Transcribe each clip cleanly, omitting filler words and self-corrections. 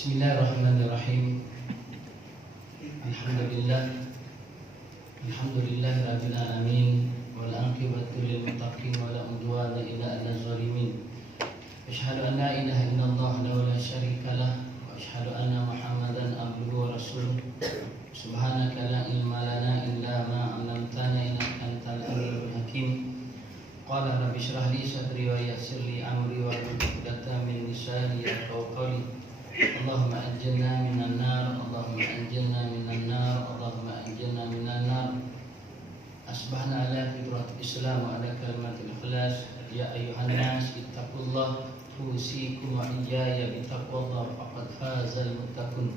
Bismillahirrahmanirrahim. Alhamdulillahirabbil alamin wal aqibatu lil muttaqin wa la udwana illa 'alal zalimin. Asyhadu an la ilaha illallah wa la syarika lah wa asyhadu anna Muhammadan abduhu wa rasuluh. Subhanaka la ilma lana illa ma 'allamtana innaka antal alimul hakim. Qala rabbi shrah li sadri wa yassir li amri wa hlul 'uqdatam min lisani yafqahu qawli. Allahumma anjilna minan nar, Allahumma anjilna minan nar, Allahumma anjilna minan nar. Asbahna ala fitratil Islam wa ala kalimatil ikhlas. Ya ayyuhan nas ittaqullah usikum wa iyaya bittaqwallah faqad fazal muttaqun.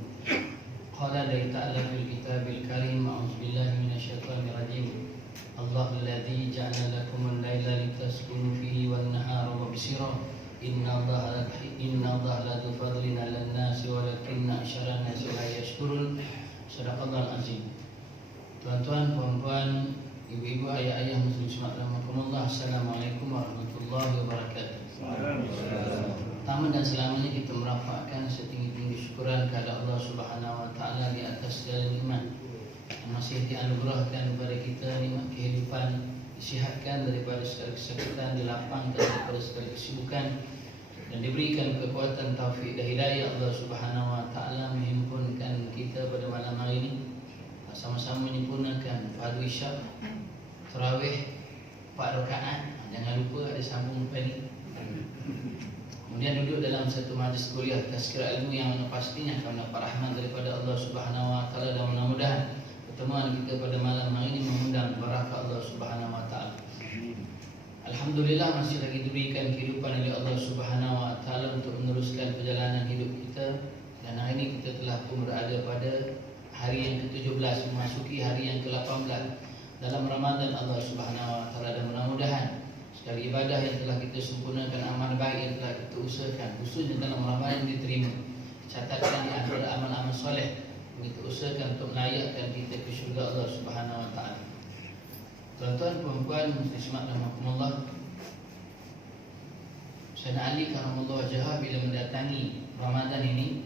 Qala ta'ala fil kitabil karim, a'udzu billahi minasyaitonir rajim. Allahul ladzi ja'ala lakumul laila litaskunu fihi wan nahara mubsira. Inna Allah la dzu fadlin 'alan nasi walakinna aksyaran nasi la yashkurun. Shadaqallahul azim. Tuan-tuan, puan-puan, ibu-ibu, ayah-ayah muslim rahimakumullah. Assalamualaikum warahmatullahi wabarakatuh. Pertama dan selamanya kita merapatkan setinggi-tinggi syukuran kepada Allah Subhanahu wa taala di atas segala nikmat yang masih dianugerahkan kepada kita, nikmat kehidupan, disihatkan daripada segala kesakitan, dilapangkan daripada segala kesibukan, dan diberikan kekuatan taufik dan hidayah Allah Subhanahu wa taala menghimpunkan kita pada malam hari ini, sama-sama menyempurnakan fardu isya, tarawih 4 rakaat. Jangan lupa ada sambung lepas ni. Kemudian duduk dalam satu majlis kuliah tazkirah ilmu yang pastinya akan mendapat rahmat daripada Allah Subhanahu wa taala, dan mudah-mudahan pertemuan kita pada malam hari ini mengundang barakah Allah Subhanahu wa taala. Alhamdulillah masih lagi diberikan kehidupan oleh Allah Subhanahu wa taala untuk meneruskan perjalanan hidup kita, dan hari ini kita telah pun berada pada hari yang ke-17 memasuki hari yang ke-18 dalam Ramadan Allah Subhanahu wa taala, dan mudah-mudahan segala ibadah yang telah kita sempurnakan, amal baik yang telah kita usahakan khususnya dalam Ramadan diterima, catatkan di antara amal-amal soleh kita usahakan untuk melayakkan kita ke syurga Allah Subhanahu wa taala. Tuan-tuan, puan-puan, muslimat rahimakumullah, Sayyidina Ali karamallahu wajhah bila mendatangi Ramadan ini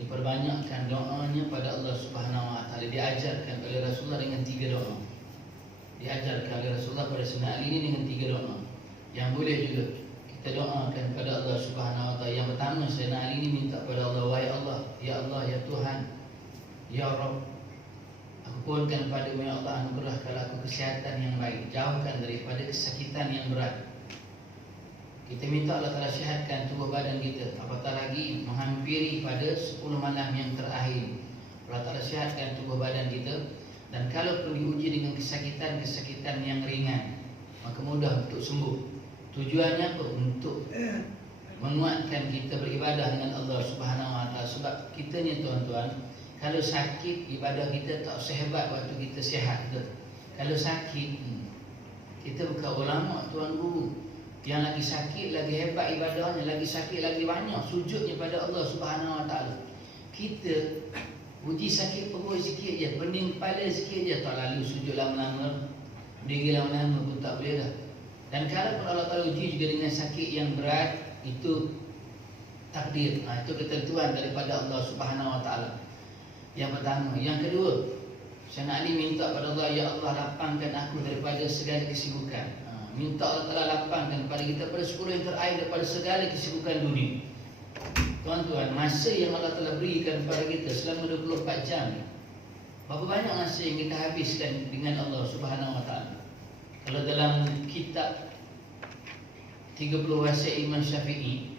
diperbanyakkan doanya pada Allah Subhanahu wa taala. Diajarkan oleh Rasulullah dengan 3 doa. Diajarkan oleh Rasulullah pada Sayyidina Ali ini dengan 3 doa yang boleh juga kita doakan pada Allah Subhanahu wa taala. Yang pertama, Sayyidina Ali ini minta pada Allah, wahai Allah, ya Allah, ya Tuhan, ya Rabb, aku pohonkan padamu ya Allah, anugerahkanlah aku kesihatan yang baik, jauhkan daripada kesakitan yang berat. Kita minta Allah Ta'ala sihatkan tubuh badan kita, apatah lagi menghampiri pada 10 malam yang terakhir. Allah Ta'ala sihatkan tubuh badan kita, dan kalau pun diuji dengan kesakitan-kesakitan yang ringan, maka mudah untuk sembuh. Tujuannya apa? Untuk menguatkan kita beribadah dengan Allah Subhanahu wa taala. Sebab kita ni tuan-tuan, kalau sakit ibadah kita tak sehebat waktu kita sihat ke. Kalau sakit, kita bukan ulama, tuan guru. Yang lagi sakit lagi hebat ibadahnya, lagi sakit lagi banyak sujudnya pada Allah Subhanahu wa taala. Kita uji sakit perut sikit je, pening kepala sikit je, tak lalu sujud lama-lama, berdiri lama-lama pun tak boleh dah. Dan kalau pun Allah Ta'ala uji juga dengan sakit yang berat, itu takdir, itu ketentuan daripada Allah Subhanahu wa taala. Yang pertama. Yang kedua, Sayyidina Ali minta pada Allah, ya Allah, lapangkan aku daripada segala kesibukan. Minta Allah Ta'ala lapangkan kepada kita pada 10 yang terakhir daripada segala kesibukan dunia. Tuan-tuan, masa yang Allah Ta'ala berikan kepada kita selama 24 jam, berapa banyak masa yang kita habiskan dengan Allah Subhanahu wa taala? Kalau dalam kitab 30 wasiat Imam Syafi'i,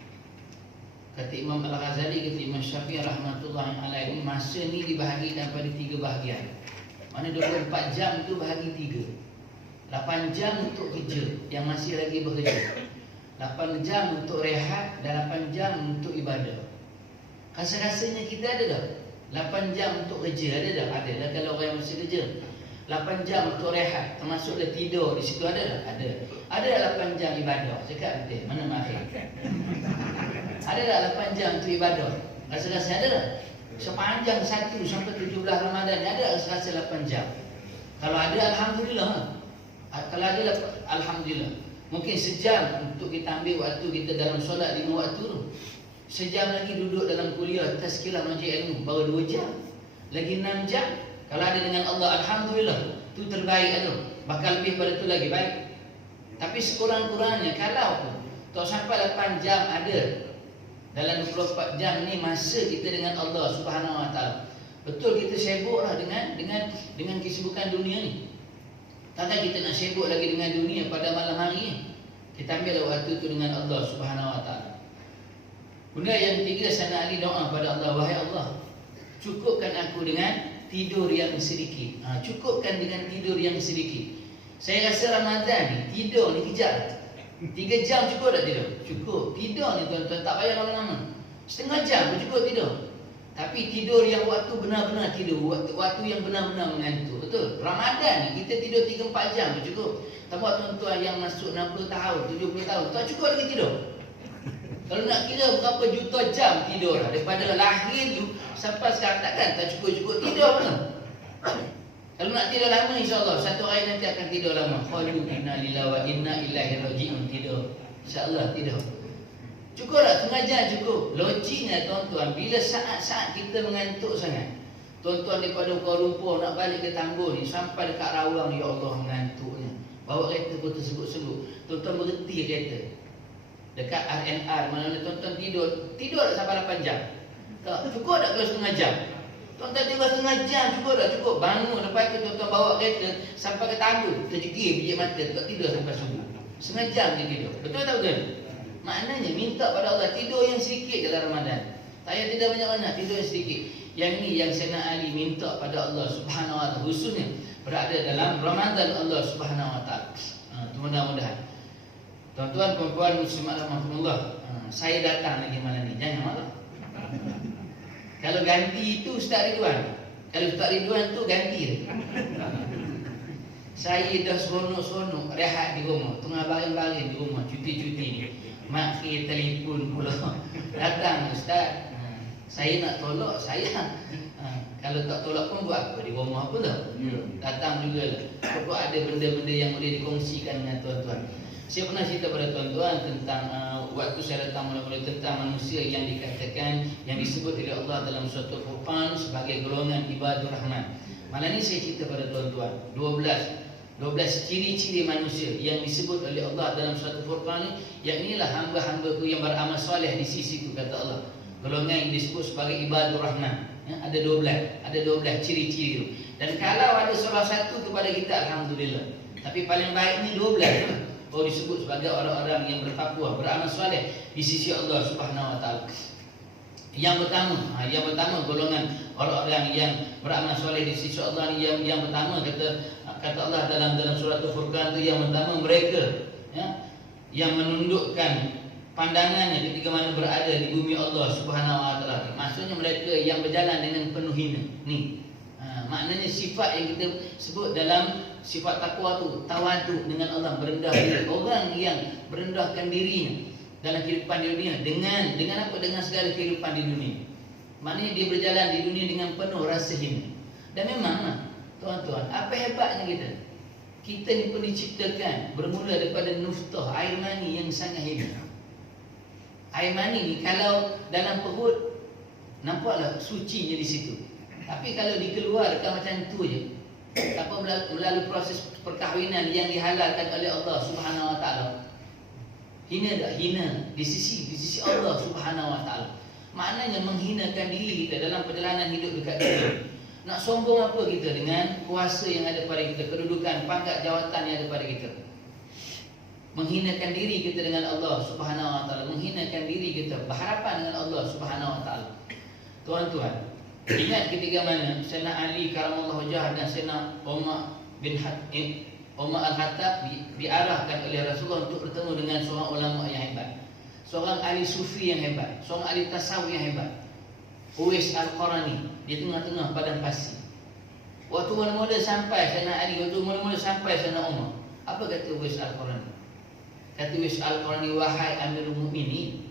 kata Imam Al-Ghazali, kata Imam Syafi'i rahmatullahi alaihi, masa ni dibahagikan pada 3 bahagian. Mana 24 jam tu bahagi 3. 8 jam untuk kerja yang masih lagi bekerja, 8 jam untuk rehat, dan 8 jam untuk ibadah. Rasa-rasanya kita ada tak? 8 jam untuk kerja ada tak? Ada lah kalau orang yang masih kerja. 8 jam untuk rehat, termasuklah tidur di situ, ada tak? Ada. Ada tak 8 jam ibadah? Cakap betul, mana mahir? Ada tak 8 jam untuk ibadah? Rasa-rasa ada tak? Sepanjang 1 sampai 17 Ramadan ada rasa-rasa 8 jam. Kalau ada, alhamdulillah. Kalau ada, alhamdulillah. Mungkin sejam untuk kita ambil waktu kita dalam solat 5 waktu tu. sejam lagi duduk dalam kuliah tazkirah majlis ilmu, baru 2 jam. Lagi 6 jam. Kalau ada dengan Allah, alhamdulillah, tu terbaik tu. Bakal lebih pada tu lagi baik. Tapi sekurang-kurangnya kalau tak sampai 8 jam ada dalam 24 jam ni masa kita dengan Allah Subhanahu Wa Taala. Betul kita sibuklah dengan kesibukan dunia ni. Takkan kita nak sibuk lagi dengan dunia pada malam hari ni. Kita ambil waktu tu dengan Allah Subhanahu Wa Taala. Benda yang ketiga, Sayyidina Ali doa pada Allah, wahai Allah, cukupkan aku dengan tidur yang sedikit. Cukupkan dengan tidur yang sedikit. Saya rasa Ramadan ni tidur ni kejar. 3 jam cukup tak tidur? Cukup. Tidur ni tuan-tuan tak payah lama-lama. Setengah jam pun cukup tidur. Tapi tidur yang waktu benar-benar tidur, waktu yang benar-benar mengantuk. Betul. Ramadan ni kita tidur 3-4 jam pun cukup. Tambah tuan-tuan yang masuk 60 tahun, 70 tahun, tak cukup lagi tidur. Kalau nak kira berapa juta jam tidur lah. Daripada lahir tu sampai sekarang tak cukup-cukup tidur pun. Kalau nak tidur lama, insyaAllah satu hari nanti akan tidur lama. Qalu inna lillahi wa inna ilaihi raji'un. Tidur, insyaAllah tidur. Cukup tak? Setengah jam cukup. Logiknya tuan-tuan, bila saat-saat kita mengantuk sangat, tuan-tuan daripada Kuala Lumpur nak balik ke Tambun ni, sampai dekat Rawang, ya Allah mengantuknya. Bawa kereta pun tersebut-sebut. Tuan-tuan berhenti kereta dekat RNR, mana tuan-tuan tidur tak sampai 8 jam. Tak, cukup tak kalau setengah jam? Tuan-tuan tidur setengah jam, cukup tak? Cukup. Bangun, lepas tu tuan-tuan bawa kereta sampai ke Tambun, terjegir biji mata, tak tidur sampai subuh. Setengah jam dia tidur. Betul tak betul? Maknanya minta pada Allah tidur yang sedikit dalam Ramadan. Tak payah tidur banyak-banyak, tidur yang sedikit. Yang ni yang Sayyidina Ali minta pada Allah Subhanahu Wa Taala, khususnya berada dalam Ramadan Allah Subhanahu Wa Taala. Mudah-mudahan. Tuan-tuan, puan-puan muslimat rahmatullah, saya datang lagi malam ni, jangan malam. Kalau ganti itu Ustaz Ridwan. Kalau Ustaz Ridwan tu ganti. Saya dah seronok-seronok rehat di rumah, tengah baring-baring di rumah, cuti-cuti ni. Mak kira telefon pula. Datang Ustaz, saya nak tolak, saya. Kalau tak tolak pun buat apa di rumah apa tak? Datang juga lah. Sebab ada benda-benda yang boleh dikongsikan dengan tuan-tuan. Saya pernah cerita pada tuan-tuan tentang waktu saya datang mula-mula tentang manusia yang dikatakan, yang disebut oleh Allah dalam suatu Furqan sebagai golongan ibadur rahman. Malam ni saya cerita pada tuan-tuan 12 ciri-ciri manusia yang disebut oleh Allah dalam suatu Furqan ni, yang inilah hamba-hambaku yang beramal soleh di sisiku, kata Allah. Golongan yang disebut sebagai ibadur rahman. Ada 12 ciri-ciri itu. Dan kalau ada salah satu kepada kita, alhamdulillah. Tapi paling baik ni 12. Disebut sebagai orang-orang yang bertakwa, beramal soleh di sisi Allah Subhanahu Wa Taala. Yang pertama golongan orang-orang yang beramal soleh di sisi Allah ni, yang pertama kata Allah dalam surat Al-Furqan tu, yang pertama mereka yang menundukkan pandangannya ketika mana berada di bumi Allah Subhanahu Wa Taala. Maksudnya mereka yang berjalan dengan penuh hina. Maknanya sifat yang kita sebut dalam sifat takwa tu, tawaduk dengan Allah, berendah diri. Orang yang merendahkan dirinya dalam kehidupan di dunia dengan apa? Dengan segala kehidupan di dunia. Maknanya dia berjalan di dunia dengan penuh rasa hina. Dan memang tuan-tuan, apa hebatnya kita? Kita ni pun diciptakan bermula daripada nuftah, air mani yang sangat hina. Air mani ni kalau dalam perut nampaklah sucinya di situ. Tapi kalau dikeluarkan macam tu je, melalui proses perkahwinan yang dihalalkan oleh Allah Subhanahu Wa Taala, hina tak? Hina di sisi Allah Subhanahu Wa Taala. Maknanya menghinakan diri kita dalam perjalanan hidup dekat dunia. Nak sombong apa kita dengan kuasa yang ada pada kita, kedudukan, pangkat, jawatan yang ada pada kita. Menghinakan diri kita dengan Allah Subhanahu Wa Taala, menghinakan diri kita berhadapan dengan Allah Subhanahu Wa Taala. Tuan-tuan, ingat ketika mana Sayyidina Ali karamallahu wajhah dan Sayyidina Umar Al-Khattab diarahkan oleh Rasulullah untuk bertemu dengan seorang ulama yang hebat, seorang ahli sufi yang hebat, seorang ahli tasawuf yang hebat, Uwais Al-Qarani, di tengah-tengah padang pasir. Waktu mula-mula sampai Sayyidina Ali, Sayyidina Umar, apa kata Uwais Al-Qarani? Kata Uwais Al-Qarani, wahai Amirul Mukminin,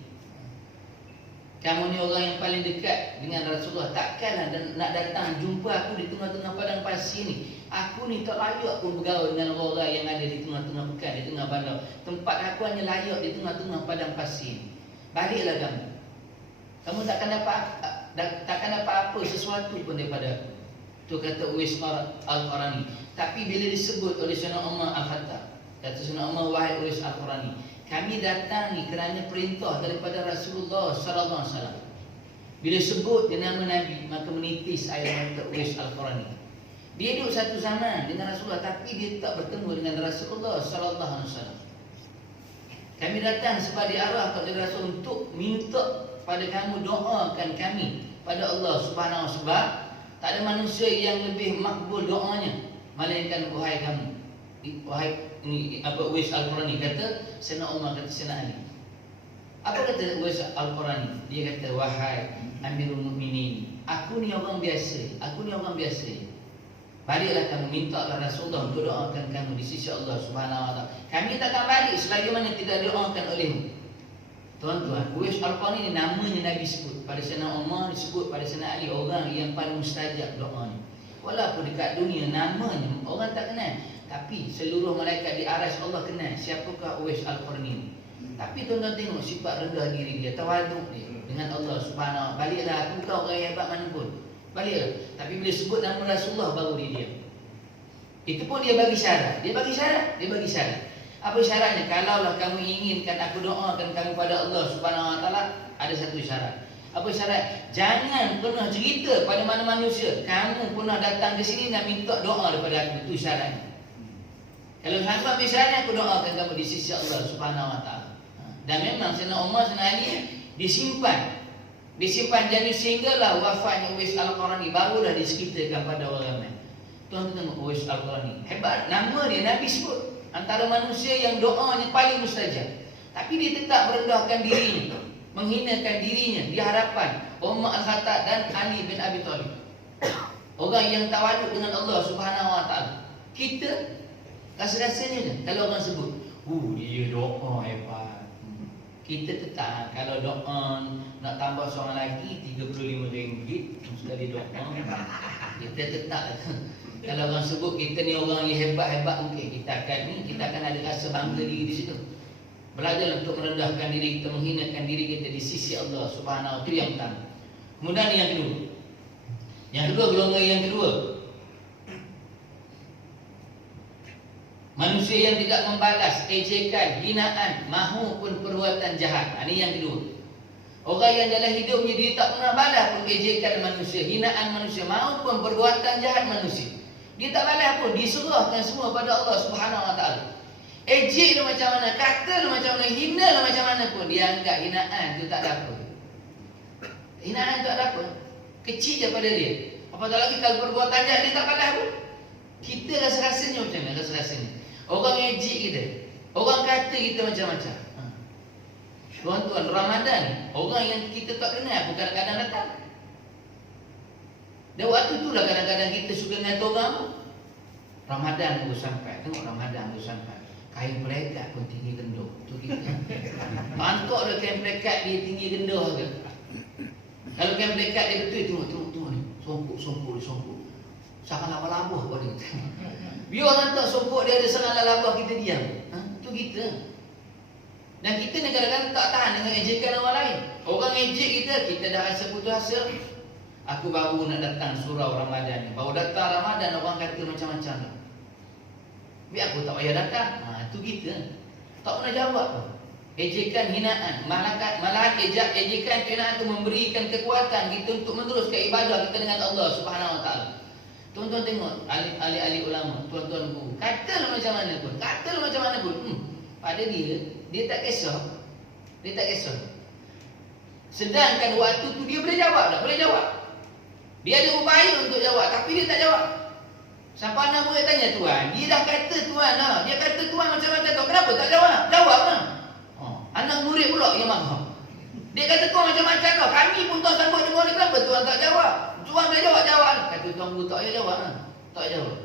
kamu ni orang yang paling dekat dengan Rasulullah, takkanlah nak datang jumpa aku di tengah-tengah padang pasir ni. Aku ni tak layak pun bergaul dengan orang-orang yang ada di tengah-tengah pekan, di tengah bandar. Tempat aku hanya layak di tengah-tengah padang pasir. Baliklah kamu. Kamu takkan dapat apa sesuatu pun daripada aku. Tu kata Uwais Al-Qarani. Tapi bila disebut oleh Sayyidina Umar Al-Khattab, kata Sayyidina Umar, wahai Uwais Al-Qarani, kami datang ni kerana perintah daripada Rasulullah sallallahu alaihi wasallam. Bila sebut dia nama Nabi, maka menitis air mata Uwais Al-Qarani. Dia duduk satu zaman dengan Rasulullah, tapi dia tak bertemu dengan Rasulullah sallallahu alaihi wasallam. Kami datang sebab diarahkan oleh Rasul untuk minta pada kamu doakan kami pada Allah Subhanahu wa taala, sebab tak ada manusia yang lebih makbul doanya melainkan wahai kamu. Wahai ini apa Uwais Al-Qarani kata, Sayyidina Umar kata Sayyidina Ali. Apa kata Uwais Al-Qarani? Dia kata, wahai Amirul Mukminin, aku ni orang biasa, baliklah kamu mintalah Rasulullah untuk doakan kamu di sisi Allah Subhanahu wa taala. Kami takkan balik selagi mana tidak doakan olehmu. Tuan-tuan, Uwais Al-Qarani ni namanya Nabi sebut pada Sayyidina Umar, disebut pada Sayyidina Ali, orang yang paling mustajab doanya. Walaupun dekat dunia namanya orang tak kenal, tapi seluruh malaikat di aras Allah kenal siapakah Uwais Al-Qarani ni. Tapi tuan-tuan tengok sifat rendah diri dia, tawaduk dia dengan Allah Subhanahu wa taala. Baliklah, aku tahu orang hebat mana pun. Baliklah. Tapi bila sebut nama Rasulullah baru dia diam. Itu pun dia bagi syarat. Dia bagi syarat. Apa syaratnya? Kalaulah kamu inginkan aku doakan kamu pada Allah Subhanahu wa taala, ada satu syarat. Apa syarat? Jangan pernah cerita pada mana manusia kamu pernah datang ke sini nak minta doa daripada aku. Itu syaratnya. Kalau sampai syaratnya, aku doakan kamu di sisi Allah Subhanahu wa taala. Dan memang Sayyidina Umar, Sayyidina Ali disimpan jadi sehinggalah wafatnya Uwais Al-Qarani barulah diceritakan pada orang ramai. Tuan-tuan tengok Uwais Al-Qarani, hebat, nama dia Nabi sebut antara manusia yang doanya paling mustajab. Tapi dia tetap merendahkan dirinya, menghinakan dirinya di hadapan Umar Al-Khattab dan Ali bin Abi Thalib. Orang yang tawaduk dengan Allah Subhanahu wa taala. Kita rasa-rasanya kalau orang sebut, dia doa hebat. Kita tetap kalau doa nak tambah seorang lagi RM35 sekali doa, kita tetap. Kalau orang sebut kita ni orang yang hebat-hebat, mungkin kita akan ada rasa bangga diri di situ. Belajar untuk merendahkan diri kita, menghinakan diri kita di sisi Allah Subhanahu wa taala. Itu yang pertama. Kemudian yang kedua, golongan yang kedua, manusia yang tidak membalas ejekan, hinaan mahupun perbuatan jahat. Ini yang kedua. Orang yang dalam hidupnya dia tak pernah balas pun ejekan manusia, hinaan manusia maupun perbuatan jahat manusia. Dia tak balas pun, diserahkan semua pada Allah Subhanahu wa taala. Ejek lah macam mana, kata lah macam mana, hina lah macam mana pun, dia anggap hinaan tu tak ada apa. Hinaan tu tak ada apa. Kecil je pada dia. Apatah lagi kalau perbuatan jahat dia tak balas pun. Kita rasa-rasanya macam mana? Rasa-rasanya orang ejek kita, orang kata kita macam-macam. Tuan-tuan, Ramadan, orang yang kita tak kenal pun kadang-kadang datang. Dan waktu itulah kadang-kadang kita suka ngata orang. Ramadan baru sampai. Tengok Ramadan baru sampai, kain pelekat pun tinggi gendoh. Tu kita pantok dah kain pelekat dia tinggi gendoh ke. Kalau kain pelekat dia betul, tengok ni, songkok. Sangat laba-laba pada kita. Biar orang tak songkok dia ada serang laba, kita diam. Itu kita. Dan kita ni kadang-kadang tak tahan dengan ejekan orang lain. Orang ejek kita dah rasa putus asa. Aku baru nak datang surau Ramadan ni. Baru datang Ramadan, orang kata macam-macam. Biar aku tak payah datang. Itu kita. Tak pernah jawab pun. Ejekan, hinaan, malahan ejekan, hinaan itu memberikan kekuatan kita untuk meneruskan ibadah kita dengan Allah Subhanahu wa taala. Tuan-tuan tengok ahli-ahli ulama, tuan-tuan guru, katalah macam mana pun, pada dia tak kisah. Sedangkan waktu tu dia boleh jawab. Dia ada upaya untuk jawab, tapi dia tak jawab. Sampai anak murid tanya Tuan, dia dah kata Tuan lah. Dia kata Tuan macam-macam tu, kenapa tak jawab? Jawab lah. Anak murid pula yang marah. Dia kata Tuan macam-macam lah. Kami pun tak sanggup dengar ni, kenapa Tuan tak jawab? Tuan dah jawab lah. Kata Tuan guru tak payah jawab lah. Tak jawab.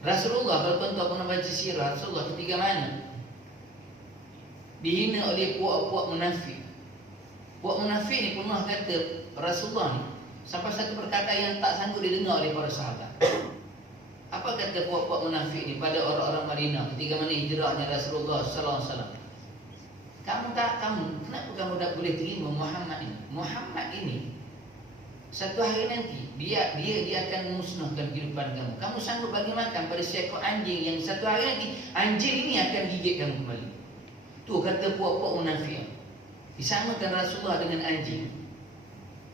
Rasulullah, kalau tuan-tuan pernah baca sirah Rasulullah ketika mana dihina oleh puak-puak munafik. Puak munafik ni pernah kata Rasulullah ni sampai satu perkataan yang tak sanggup didengar oleh para sahabat. Apa kata puak-puak munafik ni pada orang-orang Madinah ketika mana hijrahnya Rasulullah sallallahu alaihi wasallam? Kenapa kamu tak boleh terima Muhammad ini? Muhammad ini satu hari nanti dia akan musnahkan kehidupan kamu. Kamu sanggup bagi makan pada seekor anjing yang satu hari nanti anjing ini akan gigit kamu kembali. Tu kata puak-puak munafik. Disamakan Rasulullah dengan anjing.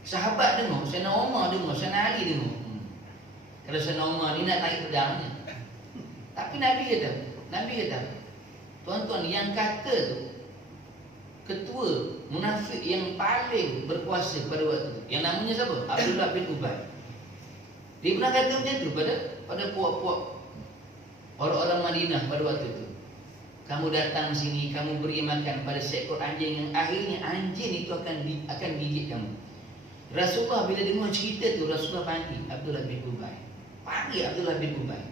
Sahabat dengar, Sayyidina Umar dengar, Sayyidina Ali dengar. Kalau Sayyidina Umar ni nak naik pedangnya. Tapi Nabi kata, tuan-tuan yang kata tu ketua munafik yang paling berkuasa pada waktu itu, yang namanya siapa? Abdullah bin Ubay. Dia pernah kata macam tu pada puak-puak orang-orang Madinah pada waktu itu. Kamu datang sini, kamu beri makan pada seekor anjing yang akhirnya anjing itu akan gigit kamu. Rasulullah bila dengar cerita tu, Rasulullah panggil Abdullah bin Ubay.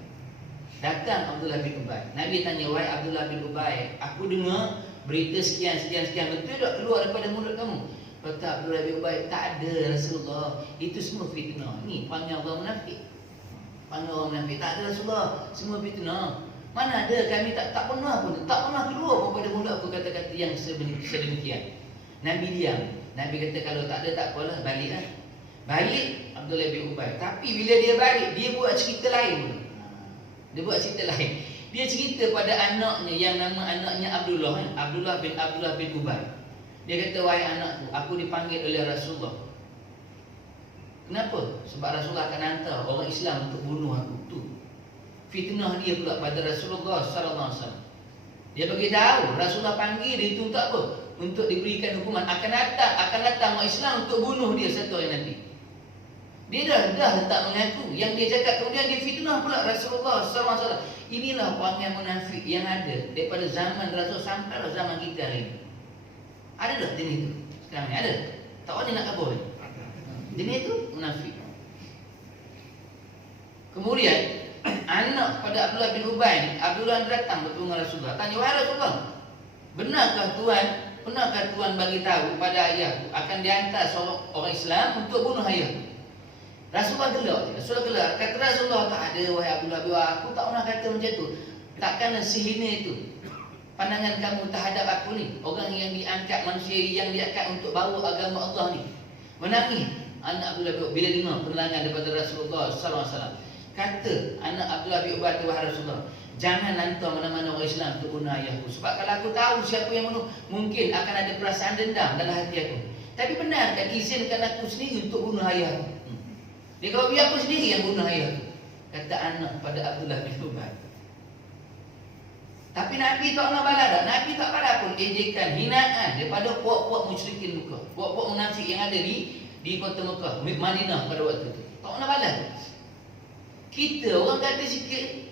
Datang Abdullah bin Ubay. Nabi tanya, wahai Abdullah bin Ubay, aku dengar berita sekian, betul tak keluar daripada mulut kamu? Kata Abdullah bin Ubay, tak ada Rasulullah, itu semua fitnah. Ni panggil orang munafik. Tak ada Rasulullah, semua fitnah. Mana ada, kami tak pernah keluar daripada mulut aku kata-kata yang sedemikian. Nabi diam. Nabi kata kalau tak ada tak apalah, baliklah. Balik Abdullah bin Ubay. Tapi bila dia balik, dia buat cerita lain. Dia cerita pada anaknya yang nama anaknya Abdullah bin Ubay. Dia kata, wahai anakku, aku dipanggil oleh Rasulullah. Kenapa? Sebab Rasulullah akan hantar orang Islam untuk bunuh aku. Tu fitnah dia pula pada Rasulullah sallallahu alaihi wasallam. Dia bagi tahu Rasulullah panggil dia itu untuk apa? Untuk diberikan hukuman, akan datang orang Islam untuk bunuh dia satu hari nanti. Dia dah tak mengaku. Yang dia cakap kemudian dia fitnah pula Rasulullah sallallahu alaihi wasallam. Inilah perangai munafik yang ada daripada zaman Rasul sampai zaman kita hari ini. Ada tak jenis itu? Sekarang ni ada. Tak ada nak kabur. Jenis itu munafik. Kemudian anak pada Abdullah bin Ubay ni, Abdullah datang bertemu dengan Rasulullah. Tanya, wahai Rasulullah, benarkah Tuhan bagi tahu pada ayahku akan dihantar seorang orang Islam untuk bunuh ayahku? Rasulullah gelak. Kata Rasulullah, tak ada wahai Abdullah bin Ubay, aku tak pernah kata macam tu. Takkan sehina itu pandangan kamu terhadap aku ni, orang yang diangkat, manusia yang diangkat untuk bawa agama Allah ni. Menangis anak Abdullah bin Ubay bila dengar penerangan daripada Rasulullah sallallahu alaihi wasallam. Kata anak Abdullah bin Ubay, wahai Rasulullah, jangan hantar mana-mana orang Islam untuk bunuh ayahku. Sebab kalau aku tahu siapa yang bunuh, mungkin akan ada perasaan dendam dalam hati aku. Tapi benarkan izinkan aku sendiri untuk bunuh ayahku. Dia kata, biar aku sendiri yang bunuh ayahku. Kata anak pada Abdullah bin Ubay. Tapi Nabi tak nak balas dah. Nabi tak balas pun ejekan, hinaan daripada puak-puak musyrikin Mekah, puak-puak munafik yang ada di kota Mekah, Madinah pada waktu itu. Tak nak balas. Kita orang kata sikit,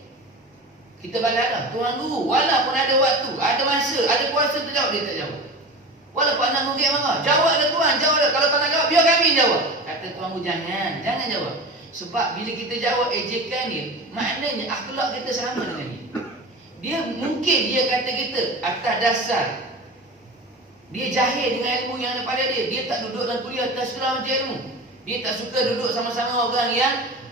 kita balas dah. Tuan guru, walaupun ada waktu, ada masa, ada kuasa untuk jawab, dia tak jawab. Walaupun anak murid marah, jawablah Tuan, jawablah. Kalau tak nak jawab, biar kami jawab. Kata Tuan guru, jangan jawab. Sebab bila kita jawab ejekan ni, maknanya akhlak kita sama dengan dia. Mungkin dia kata kita atas dasar dia jahil dengan ilmu yang ada pada dia. Dia tak duduk dalam kuliah atas segala macam ilmu. Dia tak suka duduk sama-sama orang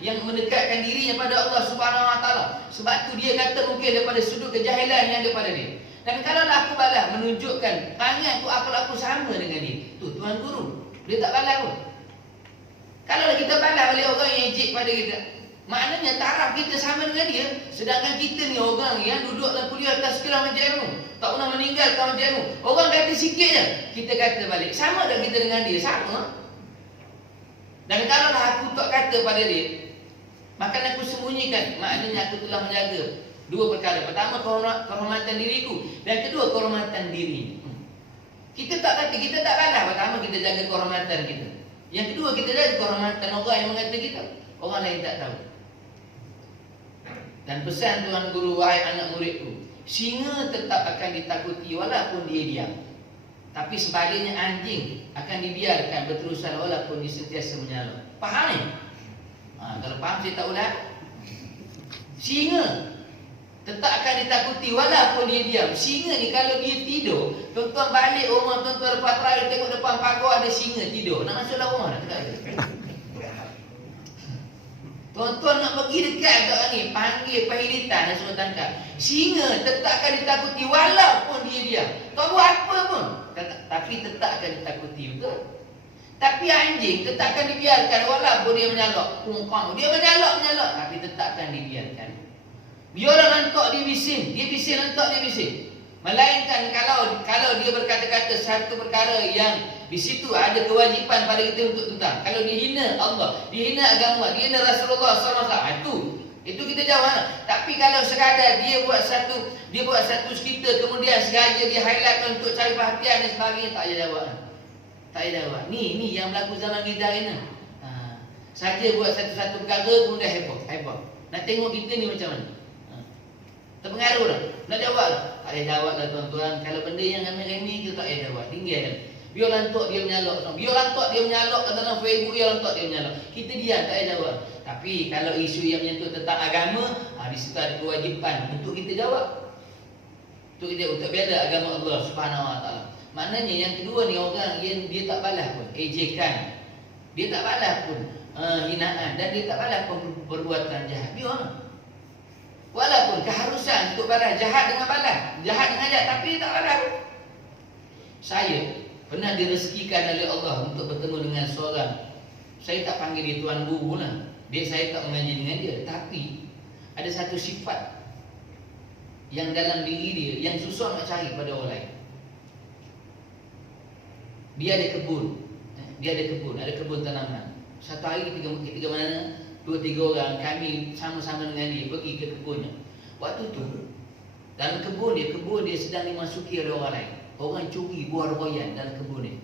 yang mendekatkan dirinya pada Allah Subhanahu Wa Taala. Sebab tu dia kata mungkin daripada sudut kejahilan yang ada pada dia. Dan kalau aku balas menunjukkan perangai aku, akhlak aku sama dengan dia, tu Tuan Guru, dia tak balas pun. Kalau kita balas oleh orang yang ejek pada kita, maknanya taraf kita sama dengan dia. Sedangkan kita ni orang yang duduk dalam kuliah atas segala macam ilmu, tak pernah meninggalkan macam ilmu. Orang kata sikit je, kita kata balik. Sama tak kita dengan dia? Sama. Dan kalau aku tak kata pada dia, maka aku sembunyikan, maknanya aku telah menjaga dua perkara. Pertama, kehormatan diriku, dan kedua, kehormatan diri. Kita tak kata, kita tak balas. Pertama, kita jaga kehormatan kita. Yang kedua, kita jaga kehormatan orang yang mengata kita. Orang lain tak tahu. Dan pesan Tuan Guru, wahai anak muridku, singa tetap akan ditakuti walaupun dia diam. Tapi sebaliknya anjing akan dibiarkan berterusan walaupun dia sentiasa menyala. Faham ni? Kalau faham saya tak ulang. Singa tetap akan ditakuti walaupun dia diam. Singa ni kalau dia tidur, tuan-tuan balik rumah, tuan-tuan lepas terakhir tengok depan pagar ada singa tidur. Nak masuk dalam rumah nak tak ada. Tuan-tuan nak pergi dekat kat ni, panggil pahilitan dan suruh tangkap. Singa tetap akan ditakuti walaupun dia diam. Tak buat apa pun, tapi tetap akan ditakuti, betul? Tapi anjing tetap akan dibiarkan walaupun dia menyalak. Dia menyalak, tapi tetap akan dibiarkan. Dia orang lantak dia bising lantak dia bising. Melainkan kalau dia berkata-kata satu perkara yang di situ ada kewajipan pada kita untuk tentang. Kalau dia hina Allah, dia hina agama, dia hina Rasulullah SAW, itu kita jawab. Tapi kalau sekadar dia buat satu cerita kemudian sengaja dia highlightkan untuk cari perhatian dan sebagainya, tak payah jawab. Tak payah jawab. Ni yang berlaku zaman kita ni. Saja buat satu perkara kemudian heboh. Nak tengok kita ni macam mana? Terpengaruh dah. Nak jawab lah. Tak payah jawab lah tuan-tuan. Kalau benda yang remeh-remeh kita tak payah jawab. Tinggal. Biar lantak dia menyalak kat dalam Facebook, biar lantak dia menyalak. Kita diam, tak payah jawab. Tapi kalau isu yang menyentuh tentang agama, di situ ada kewajipan untuk kita jawab. Untuk bela agama Allah Subhanahu Wa Taala. Maknanya yang kedua ni orang yang dia tak balas pun ejekan. Dia tak balas pun hinaan dan dia tak balas pun perbuatan jahat. Biar. Walaupun keharusan untuk balas jahat dengan balas, jahat dengan jahat, tapi dia tak balas. Saya pernah direzekikan oleh Allah untuk bertemu dengan seorang. Saya tak panggil dia tuan guru lah. Saya tak mengaji dengan dia. Tapi ada satu sifat yang dalam diri dia yang susah nak cari pada orang lain. Dia ada kebun. Ada kebun tanaman. Satu hari ketika mana 2-3 orang kami sama-sama dengan dia pergi ke kebunnya. Waktu tu dalam kebun dia sedang dimasuki oleh orang lain. Orang curi buah royan dalam kebun dia.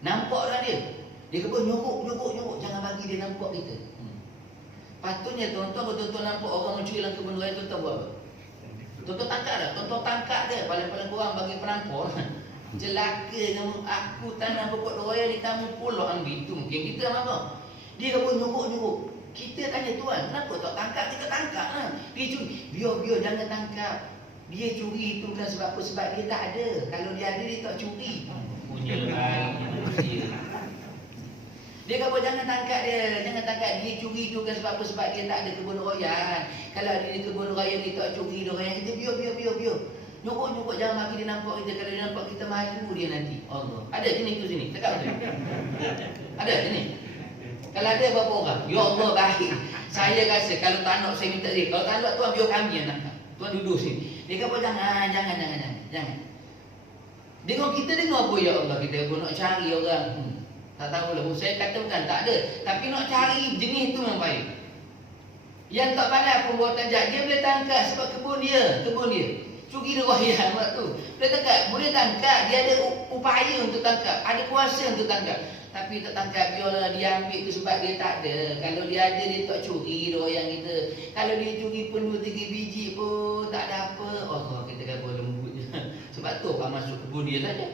Nampak orang dia. Dia kebun nyuruk, jangan bagi dia nampak kita. Patutnya tuan-tuan betul-betul nampak orang mencuri dalam kebun royan, tuan-tuan buat apa? Tuan-tuan tangkap dah. Tuan-tuan tangkap dia. Paling-paling kurang bagi perampok. Celaka kamu, aku tanam pokok royan ni kamu pulak ambil. Itu mungkin kita apa? Dia kebun nyuruk. Kita tanya tuan, kenapa tak tangkap? Kita tangkap lah. Dia curi. Biar jangan tangkap. Dia curi itu bukan sebab apa? Sebab dia tak ada. Kalau dia ada, dia tak curi. Punya manusia. Dia kata jangan tangkap dia. Dia curi itu bukan sebab apa? Sebab dia tak ada kebun royan. Kalau ada di kebun royan, dia tak curi royan. Kita biar. Nyuruk, jangan bagi dia nampak kita. Kalau dia nampak kita, malu dia nanti. Allah. Ada jenis tu sini. Cakap betul. Ada jenis. Kalau ada berapa orang? Ya Allah baik. Saya rasa kalau tak nak saya minta dia. Kalau tak nak tuan biar kami yang tangkap. Tuan duduk sini. Dia kata jangan. Kita dengar apa ya Allah, kita pun nak cari orang. Tak tahulah. Saya kata bukan tak ada. Tapi nak cari jenis tu yang baik. Yang tak pandai perbuatan jahat, dia boleh tangkap sebab kebun dia. Curi dia royan waktu. Boleh tangkap. Dia ada upaya untuk tangkap. Ada kuasa untuk tangkap. Tapi tak tangkap, biarlah dia ambil tu sebab dia tak ada. Kalau dia ada, dia tak curi royan kita. Kalau dia curi pun 2-3 biji pun tak ada apa. Allah, kita kan boleh lembut je. Sebab tu apa masuk kebun dia saja.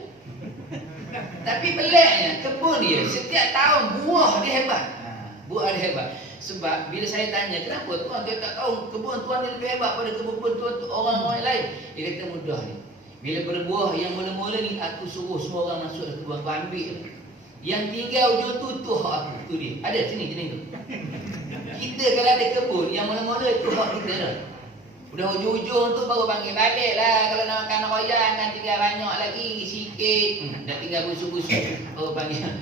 Tapi peliknya, kebun dia setiap tahun buah dia hebat. Sebab bila saya tanya, kenapa tuan dia tak tahu kebun tuan ni lebih hebat pada kebun tuan orang lain? Dia kata mudah ni. Bila berbuah yang mula-mula ni, aku suruh semua orang masuk ke kebun, aku ambil. Yang tinggal ujung tu hak aku, tu dia. Ada sini jenis tu. Kita kalau ada kebun, yang mula-mula tu hak kita dah. Udah ujung-ujung tu baru panggil balik lah. Kalau nak makan royan kan tinggal banyak lagi, sikit. Dah tinggal busuk-busuk, baru panggil.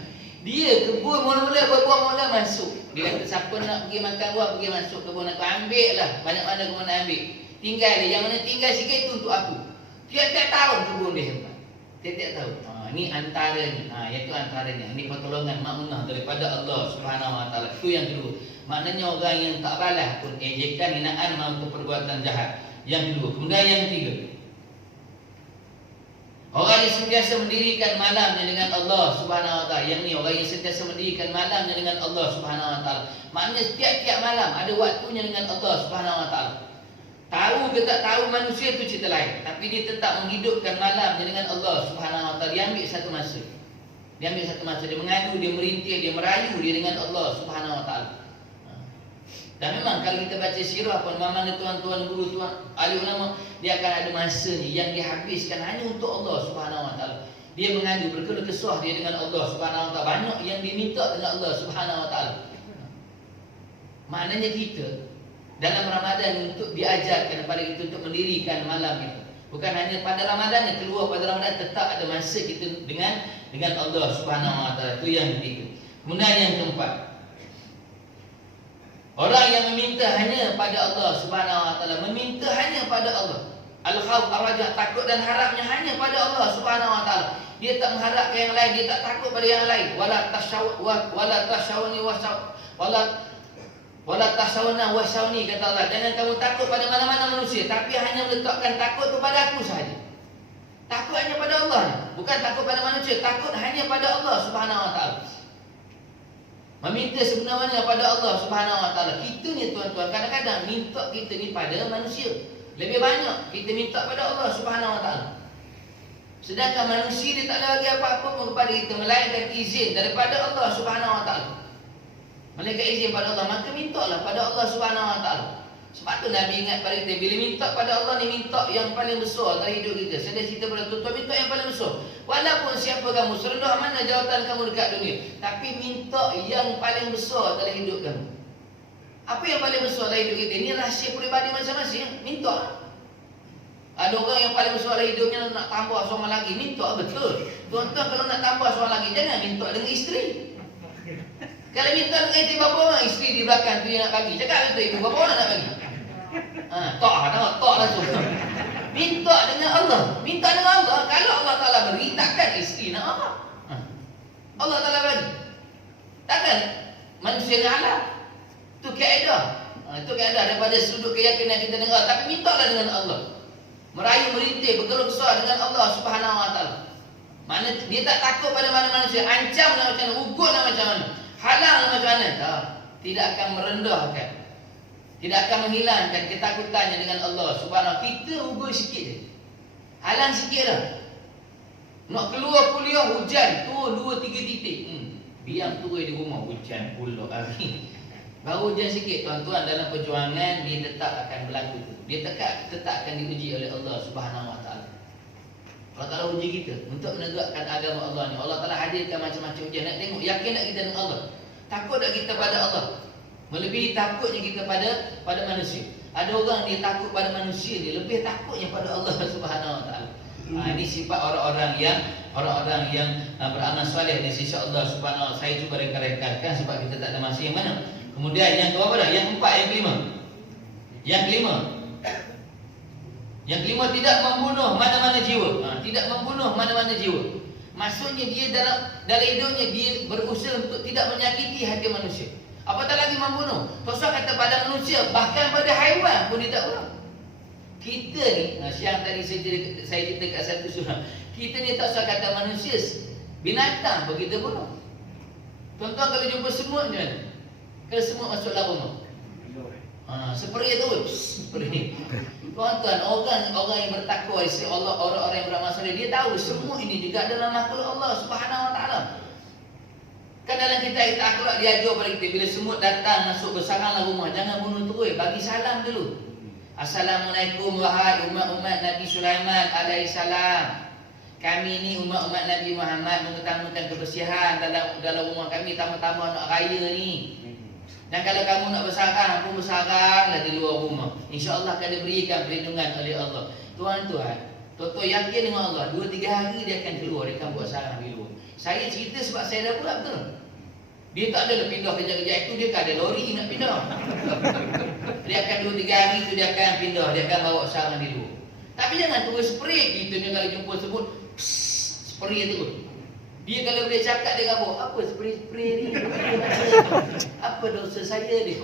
Dia kebun mula-mula berbuah mula masuk. Dia kata siapa nak pergi makan buah, pergi masuk kebun aku, ambil lah. Banyak mana kebun nak ambil. Tinggal dia, yang mana tinggal sikit tu untuk aku. Tiap-tiap tahun kebun dia hebat. Tiap-tiap tahun. Ini antaranya. Iaitu antaranya. Ini pertolongan makmunah daripada Allah Subhanahu Wa Taala. Itu yang kedua. Maknanya orang yang tak balas pun ejekan, hinaan maupun perbuatan jahat. Yang kedua. Kemudian yang ketiga, orang yang sentiasa mendirikan malamnya dengan Allah Subhanahu Wa Taala. Yang ni orang yang sentiasa mendirikan malamnya dengan Allah Subhanahu Wa Taala. Maknanya setiap-tiap malam ada waktunya dengan Allah Subhanahu Wa Taala. Tahu ke tak tahu manusia itu cerita lain, tapi dia tetap menghidupkan malamnya dengan Allah Subhanahu Wa Taala. Dia ambil satu masa. Dia mengadu, dia merintih, dia merayu dia dengan Allah Subhanahu Wa Taala. Dan memang kalau kita baca sirah pun, memang tuan-tuan guru, tuan ahli ulama, dia akan ada masa ni yang dihabiskan hanya untuk Allah Subhanahu Wa Taala. Dia mengadu, berkeluh kesah dia dengan Allah Subhanahu Wa Taala. Banyak yang diminta dengan Allah Subhanahu Wa Taala. Maknanya kita dalam Ramadan untuk diajarkan kepada kita untuk mendirikan malam itu. Bukan hanya pada Ramadan, keluar pada Ramadan, tetap ada masa kita dengan Allah Subhanahu Wa Taala. Itu yang ketiga. Kemudian yang keempat, orang yang meminta hanya pada Allah Subhanahu Wa Taala, meminta hanya pada Allah. Al-khawf, ar-raja, takut dan harapnya hanya pada Allah Subhanahu Wa Taala. Dia tak mengharap ke yang lain, dia tak takut pada yang lain. Wala tasawna wasawni, kata Allah, jangan kamu takut pada mana-mana manusia, tapi hanya meletakkan takut kepada aku sahaja. Takut hanya pada Allah, bukan takut pada manusia, takut hanya pada Allah Subhanahu Wa Taala. Meminta sebenarnya pada Allah Subhanahu Wa Taala. Kita ni tuan-tuan kadang-kadang minta kita ni pada manusia. Lebih banyak kita minta pada Allah Subhanahu Wa Taala. Sedangkan manusia dia tak ada bagi apa-apa pun kepada kita melainkan izin daripada Allah Subhanahu Wa Taala. Melainkan izin pada Allah, maka mintalah pada Allah Subhanahu Wa Taala. Sebab tu Nabi ingat pada kita, bila minta pada Allah ni minta yang paling besar dalam hidup kita. Saya dah cerita pada tuan-tuan, minta yang paling besar. Walaupun siapa kamu, serendah mana jawatan kamu dekat dunia, tapi minta yang paling besar dalam hidup kamu. Apa yang paling besar dalam hidup kita? Ini rahsia peribadi masing-masing. Minta. Ada orang yang paling besar dalam hidupnya nak tambah seorang lagi, minta betul. Tuan-tuan kalau nak tambah seorang lagi, jangan minta dengan isteri. Kalau minta dengan isteri, berapa orang isteri di belakang tu yang nak bagi? Cakap betul ibu, berapa orang nak bagi? Tak lah tu. Minta dengan Allah. Minta dengan Allah. Kalau Allah Ta'ala beri, takkan isteri nak apa? Allah Ta'ala bagi. Takkan manusia nak halal. Itu kaedah. Itu kaedah daripada sudut keyakinan kita dengan Allah. Tapi mintalah dengan Allah. Merayu, merintih, bergelut besar dengan Allah Subhanahu Wa Taala. Mana dia tak takut pada mana manusia. Ancam nak macam mana, ugut nak macam mana, halal nak macam mana. Tak. Tidak akan merendahkan, tidak akan menghilangkan ketakutannya dengan Allah Subhanahu. Kita ugut sikit je, halang sikit dah. Nak keluar kuliah hujan, turun 2-3 titik. Biar turun di rumah hujan pula hari. Baru hujan sikit, tuan-tuan, dalam perjuangan dia tetap akan berlaku tu. Dia tetap akan diuji oleh Allah Subhanahu Wa Taala. Allah Taala uji kita untuk menegakkan agama Allah ni. Allah Taala hadirkan macam-macam ujian. Nak tengok yakin tak kita dengan Allah? Takut tak kita pada Allah? Melebihi takutnya kita pada manusia. Ada orang dia takut pada manusia, dia lebih takutnya pada Allah Subhanahu Wa Taala. Ini sifat orang-orang yang beramal soleh di sisi Allah Subhanahu Wa Taala. Saya cuba reka-rekakan sebab kita tak ada masa. Yang mana? Kemudian yang keberapa dah? Yang keempat, yang kelima. Yang kelima tidak membunuh mana-mana jiwa. Tidak membunuh mana-mana jiwa. Maksudnya dia dalam hidupnya dia berusaha untuk tidak menyakiti hati manusia. Apatah lagi membunuh. Rasul kata pada manusia, bahkan pada haiwan pun dia tak bunuh. Kita ni, siang tadi saya cerita kat satu surah. Kita ni tak usah kata manusia, binatang pun kita bunuh. Tuan-tuan kalau jumpa semut macam mana? Kalau semut masuk dalam rumah, spray tu, spray. Tuan-tuan, orang yang bertakwa isi Allah, orang-orang yang beramal soleh, dia tahu semua ini juga adalah makhluk Allah Subhanahu Wa Taala. Kan dalam kita akhlak diajar pada kita, bila semut datang masuk bersaranglah rumah, jangan bunuh terus, bagi salam dulu. Assalamualaikum wahai umat-umat Nabi Sulaiman alaihissalam. Kami ni umat-umat Nabi Muhammad mengutamakan kebersihan dalam rumah kami, tambah-tambah nak raya ni. Dan kalau kamu nak bersarang pun bersaranglah di luar rumah. InsyaAllah akan diberikan perlindungan oleh Allah. Tuan-tuan yakin dengan Allah, 2-3 hari dia akan keluar, dia akan buat sarang di luar. Saya cerita sebab saya dah buat betul. Dia tak adalah pindah kejap-kejap itu, dia kan ada lori nak pindah. Dia akan 2-3 hari tu dia akan pindah, dia akan bawa sarang di luar. Tapi jangan terus spray gitu ni kalau jumpa sebut spray tu. Dia kalau boleh cakap dia kata, apa spray-spray ni? Apa dosa saya dia?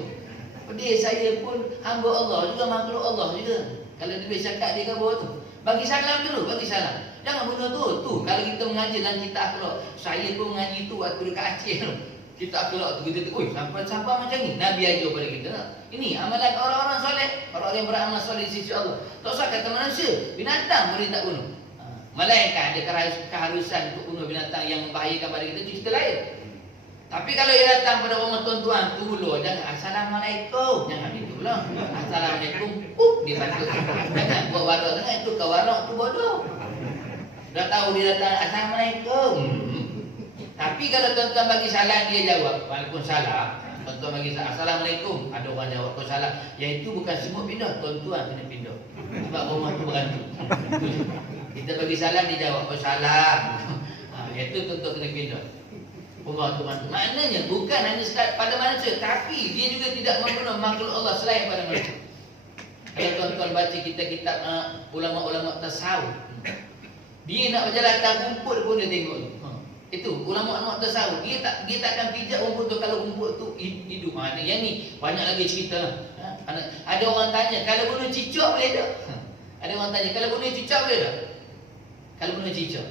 Dia saya pun hamba Allah juga, makhluk Allah juga. Kalau dia boleh cakap dia kata tu, bagi salam dulu, bagi salam. Jangan benda tu. Kalau kita mengaji dalam kitab akhlak, saya pun mengaji tu waktu dekat Aceh tu. Kitab akhlak tu kita tu, sampai macam ni. Nabi ajar pada kita. Ini amalan orang-orang soleh, orang yang beramal soleh di sisi Allah. Tak usah kata manusia, binatang boleh tak bunuh. Melainkan ada keharusan untuk bunuh binatang yang membahayakan pada kita, itu cerita lain. Tapi kalau ia datang pada rumah tuan-tuan, tolong jangan Assalamualaikum, jangan itu lah. Assalamualaikum, dia patut. Jangan buat warak sangat, itu kau warak tu bodoh. Dah tahu dia datang Assalamualaikum. Tapi kalau tuan-tuan bagi salam, dia jawab Waalaikumsalam. tuan-tuan bagi salam, Assalamualaikum. Ada orang jawab kau salah. Yang itu bukan semut pindah, tuan-tuan kena pindah. Sebab rumah tu berantu. Kita bagi salam, dia jawab kau salah. Yang itu tuan-tuan kena pindah. Rumah tu berantu. Maknanya bukan hanya pada manusia, tapi dia juga tidak membunuh makhluk Allah selain pada manusia. Kalau tuan-tuan baca kitab-kitab ulama-ulama tasawuf, dia nak berjalan atas rumput pun dia tengok. Itu ulama-ulama tasawuf, dia takkan pijak rumput tu kalau rumput tu hidup. Yang ni banyak lagi cerita. Ada orang tanya, kalau bunuh cicak boleh tak? Ada orang tanya, kalau bunuh cicak boleh tak? Kalau bunuh cicak,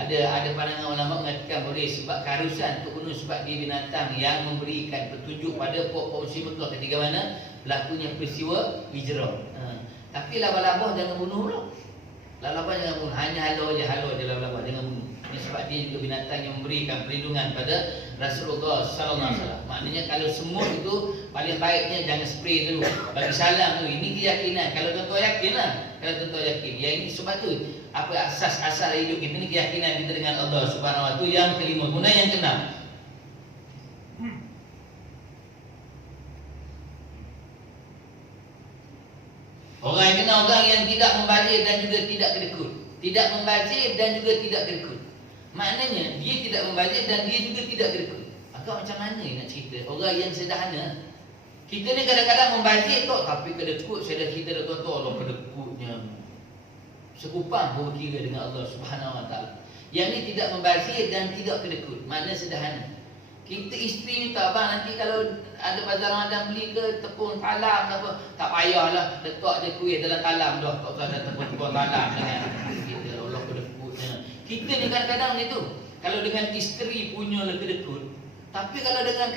ada pandangan ulama mengatakan boleh sebab keharusan untuk bunuh, sebab dia binatang yang memberikan petunjuk pada pokok musim Mekah ketika mana berlakunya peristiwa hijrah. Tapi labah-labah jangan bunuh pula. Labah jangan bunuh, hanya halau je labah, jangan bunuh. Ini sebab dia juga binatang yang memberikan perlindungan pada Rasulullah sallallahu alaihi wasallam. Maknanya kalau semut itu paling baiknya jangan spray dulu, bagi salam tu. Ini keyakinan. Kalau tuan-tuan yakin lah, kalau tuan-tuan yakin. Yang ini sebab tu apa asas hidup kita ni, keyakinan kita dengan Allah Subhanahu wa taala. Yang kelima, kemudian yang keenam. Orang yang kena orang yang tidak membazir dan juga tidak kedekut. Tidak membazir dan juga tidak kedekut. Maknanya dia tidak membazir dan dia juga tidak kedekut. Agak macam mana nak cerita? Orang yang sederhana. Kita ni kadang-kadang membazir tu, tapi kedekut. Saya dah cerita dah tuan-tuan, Allah kedekutnya sekupang pun berkira dengan Allah Subhanahu wa taala. Yang ni tidak membazir dan tidak kedekut. Makna sederhana. Kita isteri ni tak abang, nanti kalau ada bazar Ramadan beli ke tepung talam apa, tak payahlah letak je kuih dalam talam dah. Tak usah ada tepung talam dengan kita. Allah kedekutnya. Kita ni kadang-kadang macam tu. Kalau dengan isteri punya kedekut, tapi kalau dengan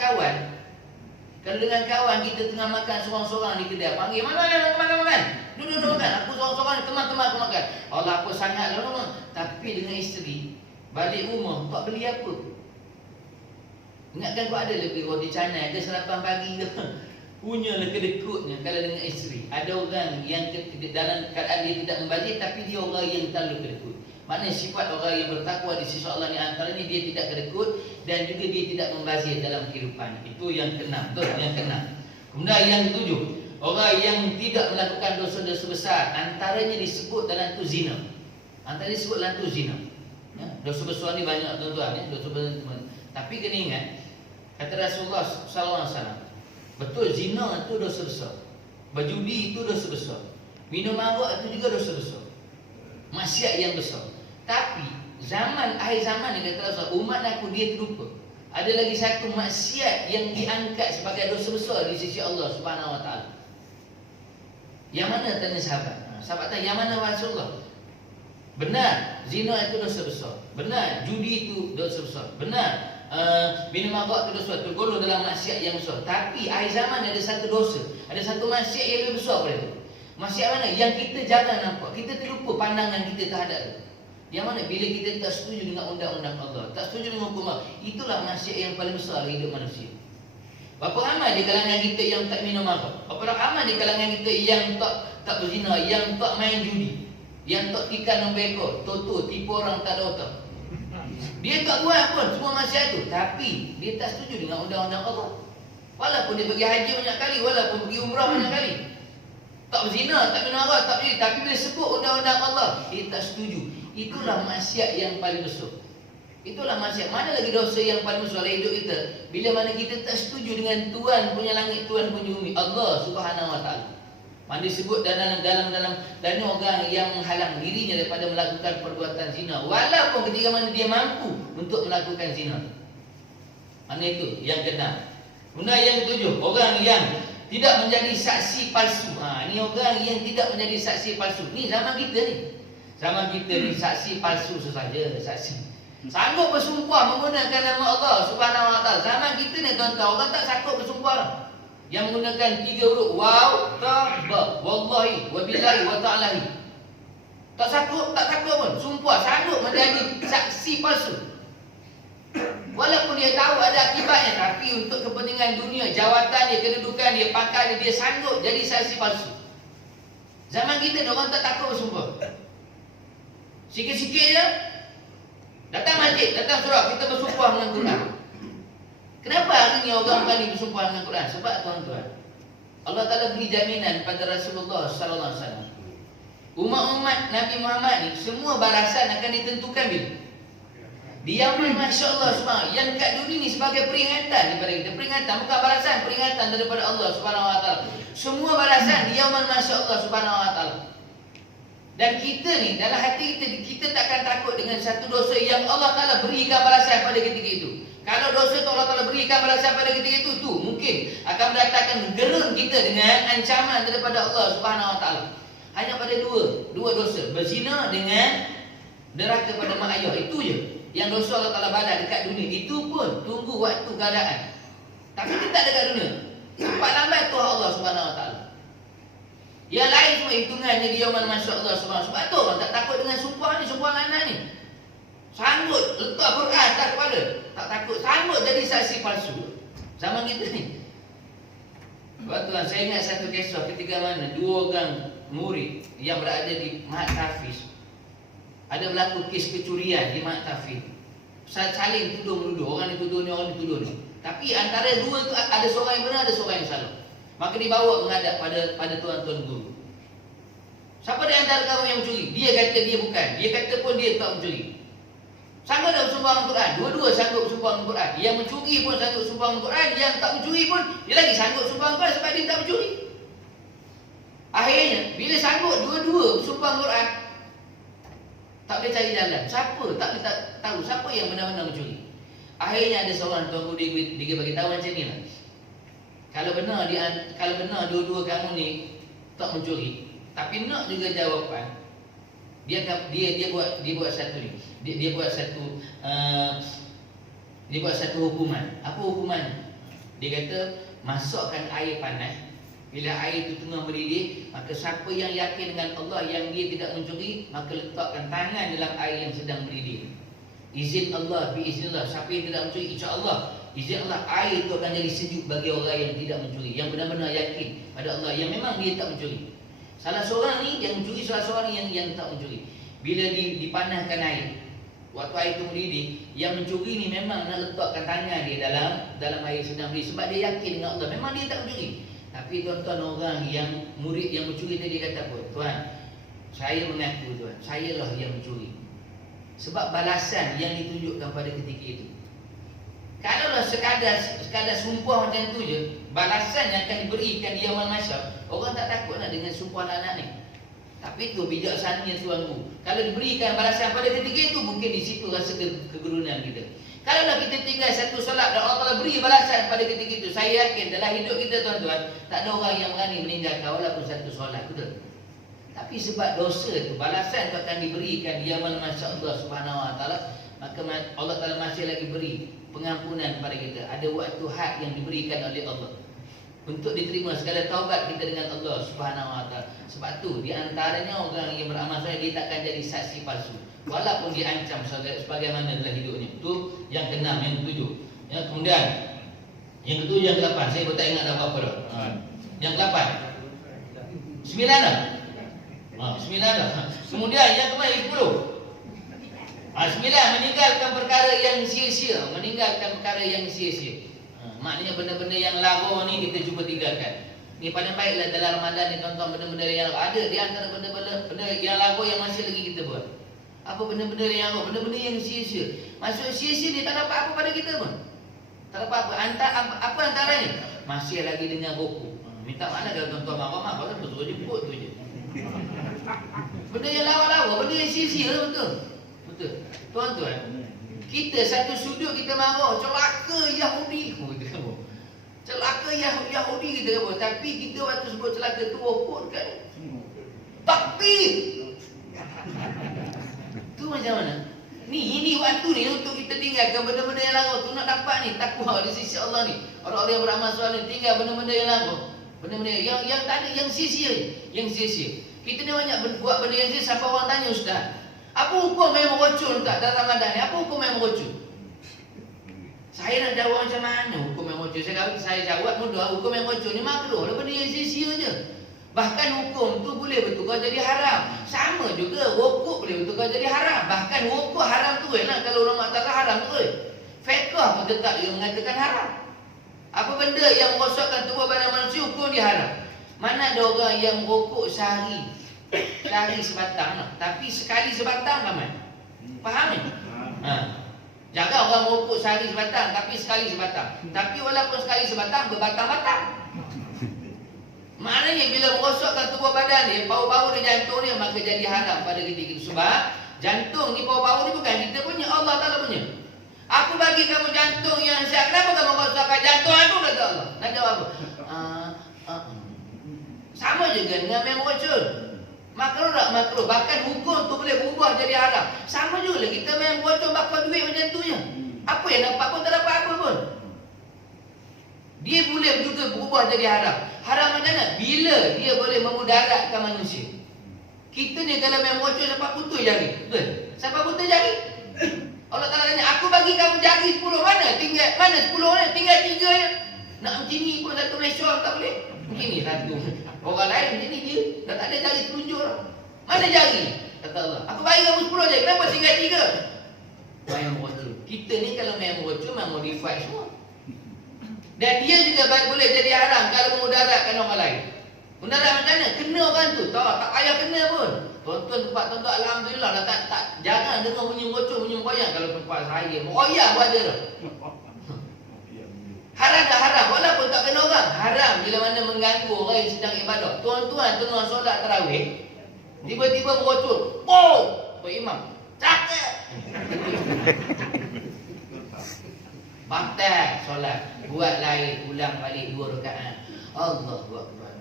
kawan kita tengah makan seorang-seorang di kedai, panggil mana yang makan. Duduk makan. Aku seorang-seorang, teman-teman aku makan. Allah apa sangat lah. Tapi dengan isteri balik rumah tak beli apa. Ingatkan kau ada lebih roti canai ke sarapan pagi ke. Punyalah kedekutnya kalau dengan isteri. Ada orang yang dalam keadaan dia tidak membazir, tapi dia orang yang terlalu kedekut. Maknanya sifat orang yang bertakwa di sisi Allah ni antaranya dia tidak kedekut dan juga dia tidak membazir dalam kehidupan. Itu yang keenam. Betul, yang keenam. Kemudian yang ketujuh, orang yang tidak melakukan dosa-dosa besar, antaranya disebut dalam tu zina. Antaranya disebut dalam tu zina. Ya, dosa besar ni banyak tuan-tuan ya, dosa besar teman. Tapi kena ingat, kata Rasulullah sallallahu alaihi wasallam, betul zina itu dosa besar. Berjudi itu dosa besar. Minum arak itu juga dosa besar. Maksiat yang besar. Tapi akhir zaman ni kata Rasulullah, umat aku dia terlupa. Ada lagi satu maksiat yang diangkat sebagai dosa besar di sisi Allah Subhanahu wa taala. Yang mana tanya sahabat? Sahabat tanya, yang mana Rasulullah? Benar, zina itu dosa besar. Benar, judi itu dosa besar. Benar, minum arak itu dosa, tergolong dalam maksiat yang besar. Tapi akhir zaman ada satu dosa, ada satu maksiat yang lebih besar daripada itu. Maksiat mana? Yang kita jarang nampak. Kita terlupa pandangan kita terhadap itu. Yang mana? Bila kita tak setuju dengan undang-undang Allah, tak setuju dengan hukum Allah, itulah maksiat yang paling besar dalam hidup manusia. Berapa ramai di kalangan kita yang tak minum arak? Berapa ramai di kalangan kita yang tak berzina, yang tak main judi, yang tak tikar nombor ekor, toto, tipu orang tak ada otak. Dia tak buat pun semua maksiat itu, tapi dia tak setuju dengan undang-undang Allah. Walaupun dia pergi haji banyak kali, walaupun pergi umrah banyak kali, tak berzina, tak minum arak, tak beli, tapi bila sebut undang-undang Allah, dia tak setuju. Itulah maksiat yang paling besar. Itulah maksiat. Mana lagi dosa yang paling besar dalam hidup kita? Bila mana kita tak setuju dengan Tuhan punya langit, Tuhan punya bumi, Allah Subhanahu wa taala. Mana disebut dalam orang yang menghalang dirinya daripada melakukan perbuatan zina, walaupun ketika mana dia mampu untuk melakukan zina. Mana itu? Yang keenam. Kemudian yang ketujuh, orang yang tidak menjadi saksi palsu. Ini orang yang tidak menjadi saksi palsu. Ni zaman kita ni. Zaman kita ni saksi palsu sahaja, saksi. Sanggup bersumpah menggunakan nama Allah Subhanahu wa taala. Zaman kita ni tuan-tuan, orang tak sanggup bersumpah lah. Yang menggunakan 3 huruf waw, ta, ba, wallahi, wabillahi, wa ta'alahi. Tak sanggup pun. Sumpah, sanggup menjadi saksi palsu. Walaupun dia tahu ada akibatnya, tapi untuk kepentingan dunia, jawatan dia, kedudukan dia, pangkat dia sanggup jadi saksi palsu. Zaman kita orang tak takut bersumpah. Sikit-sikit je datang masjid, datang surau, kita bersumpah dengan Quran. Kenapa hari ni orang berani bersumpah dengan Quran? Sebab tuan-tuan, Allah Ta'ala beri jaminan pada Rasulullah sallallahu alaihi wasallam. Umat-umat Nabi Muhammad ni semua balasan akan ditentukan bila? Dia Masya Allah subhanahu yang dekat dunia ni sebagai peringatan daripada kita. Peringatan, bukan balasan, peringatan daripada Allah subhanahu wa ta'ala. Semua balasan dia Masya Allah subhanahu wa ta'ala. Dan kita ni dalam hati kita takkan takut dengan satu dosa yang Allah Ta'ala berikan balasan pada ketika itu. Kalau dosa tu Allah Ta'ala berikan balasan pada ketika itu, tu mungkin akan mendatangkan gerun kita dengan ancaman daripada Allah subhanahu wa ta'ala. Hanya pada dua dosa, berzina dengan derhaka pada mak ayah, itu je yang dosa Allah Ta'ala balas dekat dunia. Itu pun tunggu waktu keadaan. Tapi kita tak dekat dunia. Cepat lambat Tuhan Allah Subhanahu Wa Ta'ala. Yang lain semua hitungannya dia Masya Allah Subhanahu. Sebab tu orang tak takut dengan sumpah ni, sumpah anak ni. Sanggup letak Quran tak kepala. Tak takut, sanggup jadi saksi palsu. Zaman kita ni. Sebab tu saya ingat satu kisah ketika mana dua orang murid yang berada di Mahat Hafiz. Ada berlaku kes kecurian di Mahat Hafiz. Saling tuduh-menuduh, orang dituduh ni, orang dituduh ni. Tapi antara dua tu ada seorang yang benar, ada seorang yang salah. Maka dibawa menghadap pada tuan-tuan guru. Siapa di antara kamu yang mencuri? Dia kata dia bukan. Dia kata pun dia tak mencuri. Sanggup tak bersumpah dengan Quran? Dua-dua sanggup bersumpah dengan Quran. Yang mencuri pun sanggup bersumpah dengan Quran. Yang tak mencuri pun dia lagi sanggup bersumpah dengan Quran sebab dia tak mencuri. Akhirnya bila sanggup dua-dua bersumpah dengan Quran, tak boleh cari jalan. Siapa? Tak boleh tahu siapa yang benar-benar mencuri. Akhirnya ada seorang tuan guru dia bagi tahu macam ni lah. Kalau benar dua-dua kamu ni tak mencuri, tapi nak juga jawapan, dia buat satu ni. Dia buat satu hukuman. Apa hukuman? Dia kata masukkan air panas. Bila air itu tengah mendidih, maka siapa yang yakin dengan Allah yang dia tidak mencuri, maka letakkan tangan dalam air yang sedang mendidih. Izin Allah, biiznillah. Siapa yang tidak mencuri, insya-Allah izin Allah, air itu akan jadi sejuk bagi orang yang tidak mencuri, yang benar-benar yakin pada Allah yang memang dia tak mencuri. Salah seorang ni yang mencuri, salah seorang ni yang tak mencuri. Bila dipanaskan air, waktu air itu mendidih, yang mencuri ni memang nak letakkan tangan dia dalam air sedang mendidih sebab dia yakin dengan Allah, memang dia tak mencuri. Tapi tuan-tuan, orang yang murid yang mencuri tadi kata apa? Tuan, saya mengaku tuan, saya lah yang mencuri. Sebab balasan yang ditunjukkan pada ketika itu. Kalaulah sekadar sumpah macam tu je, balasan yang akan diberikan di yaumul mahsyar, orang tak takut nak dengan sumpah anak ni. Tapi tu bijaksananya Tuan Guru. Kalau diberikan balasan pada ketika itu, mungkin di situ rasa kegerunan kita. Kalaulah kita tinggal satu solat dan Allah Ta'ala beri balasan pada ketika itu, saya yakin dalam hidup kita tuan-tuan, tak ada orang yang berani meninggalkan walaupun satu solat, betul? Tapi sebab dosa itu, balasan itu akan diberikan di yaumul mahsyar Allah Subhanahu Wa Ta'ala, maka Allah Ta'ala masih lagi beri pengampunan kepada kita. Ada waktu had yang diberikan oleh Allah untuk diterima segala taubat kita dengan Allah Subhanahu Wa Ta'ala. Sebab tu di antaranya orang yang beramal soleh, dia takkan jadi saksi palsu walaupun diancam sebagaimana dalam hidupnya. Itu yang keenam, yang ketujuh. Ya, kemudian yang ketujuh, yang ke-8, saya pun tak ingat dah apa dah. Yang ke-8, 9 dah. 9 dah. Kemudian yang ke-10, 9, meninggalkan perkara yang sia-sia. Meninggalkan perkara yang sia-sia. Maknanya benda-benda yang lara ni kita cuba tinggalkan. Ni paling baiklah dalam Ramadan ni tuan-tuan, benda-benda yang ada di antara benda yang lara yang masih lagi kita buat. Apa benda-benda yang lara? Benda-benda yang sia-sia. Maksud sia-sia ni tak dapat apa pada kita pun. Tak dapat apa. Apa antaranya? Masih lagi dengan rokok. Minta mana kalau tuan-tuan marah, kalau betul jemput tu je. Benda yang lawa-lawa, benda yang sia-sia, betul. Betul. Tuan-tuan, kita satu sudut kita marah, celaka Yahudi. Celaka Yahudi kita kata. Tapi kita waktu sebut celaka tu okot kan. Takbir. Tu macam mana? Ini waktu ni untuk kita tinggalkan benda-benda yang larang tu, nak dapat ni takwa di sisi Allah ni. Orang-orang yang beramal soleh tinggal benda-benda yang larang. Benda-benda yang tak ada, yang sia-sia. Yang sia-sia. Kita ni banyak buat benda yang sia-sia sampai orang tanya, Ustaz, apa hukum yang merocul tak dalam Ramadan ni? Apa hukum yang merocul? Saya nak jawab macam mana hukum yang merocul? Saya jawab mudah, hukum yang merocul ni makruh. Benda yang sia-sia je. Bahkan hukum tu boleh bertukar jadi haram. Sama juga rokok boleh bertukar jadi haram. Bahkan rokok haram tu lah kalau orang mengatakan haram tu. Fiqh pun tetap dia mengatakan haram. Apa benda yang merosakkan tubuh badan manusia, hukum dia haram. Mana ada orang yang merokok sehari sebatang lah. Tapi sekali sebatang ramai. Faham ni? Jangan orang merokok sehari sebatang, tapi sekali sebatang. Tapi walaupun sekali sebatang, berbatang-batang. Maknanya bila merosakkan tubuh badan dia, paru-paru dia, jantung dia, maka jadi haram pada kita. Sebab jantung ni, paru-paru ni bukan kita punya, Allah Ta'ala punya. Aku bagi kamu jantung yang sihat. Kenapa kamu merosakkan jantung aku, kata Allah? Nak jawab apa? Sama juga dengan main merocol. Makruh tak makruh. Bahkan hukum tu boleh berubah jadi haram. Sama juga kita main merocol bakar duit macam tu je. Apa yang dapat pun tak dapat apa pun. Dia boleh juga berubah jadi haram. Haram macam mana? Bila dia boleh memudaratkan manusia. Kita ni kalau main merocol sampai putus jari. Betul? Sampai putus jari. Allah Ta'ala tanya, aku bagi kamu jari 10, mana? Tinggal mana 10 ni? Tinggal 3 je. Nak macam ni pun satu Malaysia tak boleh. Mungkin ni satu. Orang lain macam ni je. Dah tak ada jari telunjuk lah. Mana jari? Kata Allah, aku bagi kamu 10 je. Kenapa tinggal 3? Main merocol. Kita ni kalau main merocol memang modify semua. Dan dia juga boleh jadi haram kalau memudaratkan orang lain. Mudarat macam mana? Kena orang tu. Tak payah kena pun. Tuan-tuan tempat alhamdulillah dah tak jangan dengar bunyi merocol, bunyi meroyak. Kalau tempat saya meroyak pun ada dah. Haram dah haram walaupun tak kena orang. Haram bila mana mengganggu orang yang sedang ibadah. Tuan-tuan tengah solat tarawih, tiba-tiba merocol. Oh, Pak Imam, cakap. Batal solat. Buat lain, ulang balik 2 rakaat. Allahu Akbar.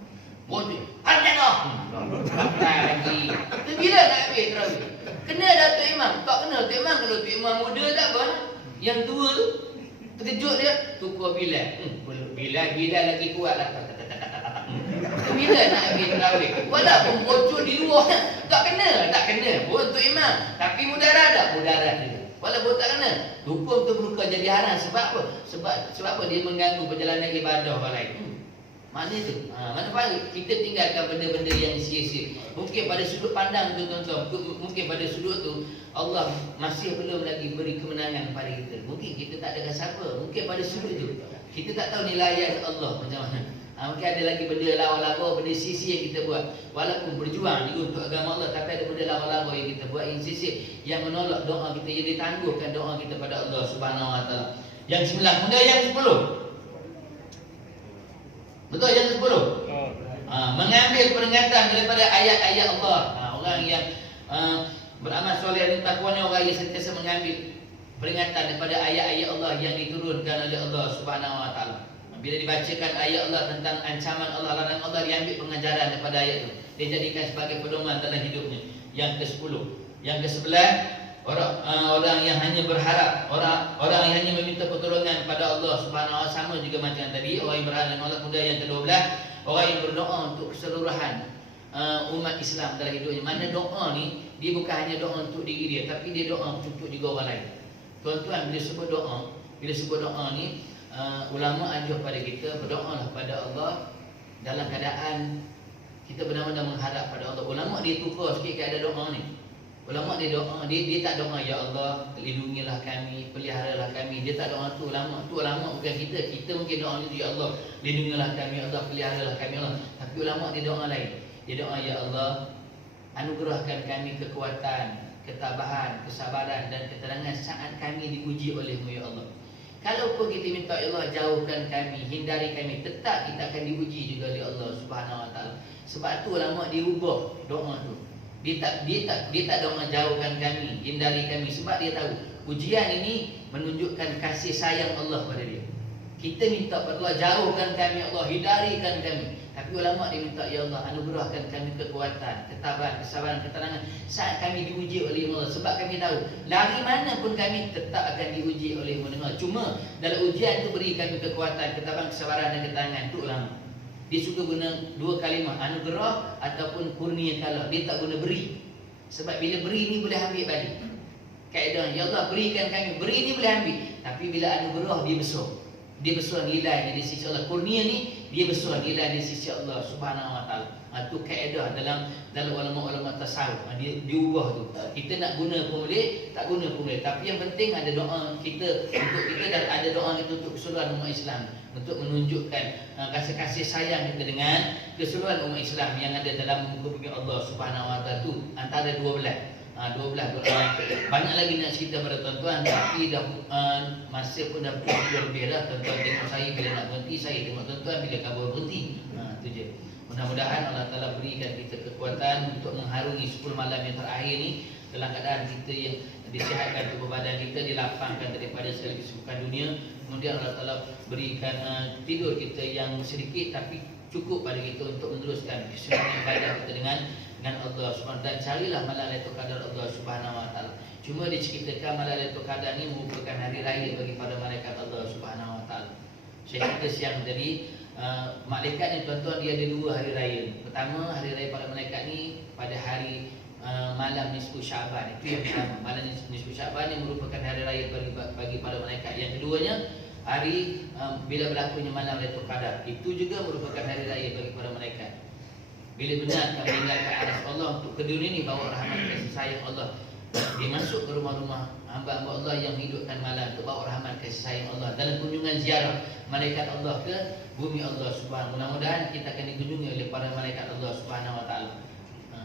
Merocol. Ada dah. Batal lagi. Tu bila nak habis tarawih? Kena dah Tok Imam. Tak kena Tok Imam. Kalau Tok Imam muda tak apa. Yang tua tu terkejut dia, tukar Bilal. Bilal lagi kuat lah. Bila nak habis tarawih? Walaupun merocol di luar, tak kena pun Tok Imam. Tapi mudarat tak? Mudarat juga. Walaupun tak kena, hukum tu bukan jadi haram. Sebab apa? Sebab apa? Dia mengganggu perjalanan ibadah orang lain. Mana tu? Mana faham? Kita tinggalkan benda-benda yang sia-sia. Mungkin pada sudut pandang tu tuan-tuan, mungkin pada sudut tu Allah masih belum lagi beri kemenangan kepada kita. Mungkin kita tak ada siapa. Mungkin pada sudut tu kita tak tahu nilai Allah macam mana. Mungkin ada lagi benda lawa-lawa, benda sia-sia yang kita buat. Walaupun berjuang juga untuk agama Allah, tapi ada benda lawa-lawa yang kita buat yang sia-sia, yang menolak doa kita, yang ditangguhkan doa kita pada Allah Subhanahu Wa Taala. Yang 9, kemudian yang 10. Betul yang ke-10? Mengambil peringatan daripada ayat-ayat Allah. Orang yang beramal soleh dan takwanya, orang yang sentiasa mengambil peringatan daripada ayat-ayat Allah yang diturunkan oleh Allah Subhanahu Wa Taala. Bila dibacakan ayat Allah tentang ancaman Allah, larangan Allah, dia ambil pengajaran daripada ayat itu. Dia jadikan sebagai pedoman dalam hidupnya. Yang ke-10. Yang ke-11, orang yang hanya berharap, orang yang hanya meminta pertolongan pada Allah Subhanahu Wa Taala, sama juga macam tadi, orang yang berharap dengan Allah. Kemudian yang ke-12, orang yang berdoa untuk keseluruhan umat Islam dalam hidupnya. Mana doa ni, dia bukan hanya doa untuk diri dia, tapi dia doa untuk juga orang lain. Tuan-tuan, bila sebut doa ni, ulama ajar pada kita berdoalah pada Allah dalam keadaan kita benar-benar mengharap pada Allah. Ulama dia tukar sikit keadaan doa ni. Ulama dia doa, dia tak doa ya Allah lindungilah kami, peliharalah kami. Dia tak doa tu ulama. Tu ulama bukan kita. Kita mungkin doa ni ya Allah lindungilah kami, ya Allah peliharalah kami Allah. Tapi ulama dia doa lain. Dia doa ya Allah anugerahkan kami kekuatan, ketabahan, kesabaran dan ketenangan saat kami diuji oleh-Mu ya Allah. Kalau pun kita minta ya Allah jauhkan kami, hindari kami, tetap kita akan diuji juga oleh Allah Subhanahu Wa Taala. Sebab tu ulama dia ubah doa tu. Dia tak doa jauhkan kami, hindari kami, sebab dia tahu ujian ini menunjukkan kasih sayang Allah pada dia. Kita minta pada Allah jauhkan kami Allah, hindarikan kami. Tapi ulama dia minta ya Allah anugerahkan kami kekuatan, ketabahan, kesabaran, ketenangan saat kami diuji oleh Allah. Sebab kami tahu lari mana pun kami tetap akan diuji oleh Allah. Cuma dalam ujian itu beri kami kekuatan, ketabahan, kesabaran dan ketenangan. Itu ulama. Dia suka guna dua kalimah, anugerah ataupun kurnia kala. Dia tak guna beri. Sebab bila beri ni boleh ambil balik. Kaedah ya Allah berikan kami, beri ni boleh ambil. Tapi bila anugerah dia besar. Dia besar nilainya di sisi Allah. Kurnia ni dia besar nilai di sisi Allah Subhanahu Wa Taala. Itu kaedah dalam dalam ulama-ulama tasawuf. Dia ubah tu. Kita nak guna pun boleh, tak guna pun boleh. Tapi yang penting ada doa kita untuk kita, dan ada doa kita untuk keseluruhan umat Islam, untuk menunjukkan kasih sayang kita dengan keseluruhan umat Islam yang ada dalam muka bumi Allah Subhanahu Wa Taala tu, antara 12. 12 banyak lagi nak cerita pada tuan-tuan, tapi dah masa pun dah pukul lebih dah. Tuan-tuan tengok saya bila nak berhenti, saya tengok tuan-tuan bila kabur berhenti. Itu je. Mudah-mudahan Allah Ta'ala berikan kita kekuatan untuk mengharungi 10 malam yang terakhir ni dalam keadaan kita yang disihatkan tubuh badan kita, dilapangkan daripada segala kesibukan dunia. Kemudian Allah Ta'ala berikan tidur kita yang sedikit tapi cukup pada kita untuk meneruskan kesenangan ibadah kita dengan Allah Subhanahu. Dan carilah malam Lailatul Qadar Allah Subhanahu Wa Taala. Cuma diceritakan malam Lailatul Qadar ni merupakan hari raya bagi para malaikat Allah Subhanahu Wa Taala. Saya cerita siang tadi, malaikat ni tuan-tuan, dia ada 2 hari raya. Pertama, hari raya para malaikat ni pada hari malam nisfu Syaban. Itu yang pertama. Malam nisfu Syaban ni merupakan hari raya bagi para malaikat. Yang keduanya, hari bila berlakunya malam Lailatul Qadar, itu juga merupakan hari raya bagi para malaikat. Bila benar kami meninggalkan aras Allah untuk ke dunia ni, bawa rahmat kasih sayang Allah, dia masuk ke rumah-rumah hamba-hamba Allah yang hidupkan malam untuk bawa rahmat kasih sayang Allah dalam kunjungan ziarah malaikat Allah ke bumi Allah Subhanahu. Mudah-mudahan kita akan dikunjungi oleh para malaikat Allah Subhanahu Wa Taala.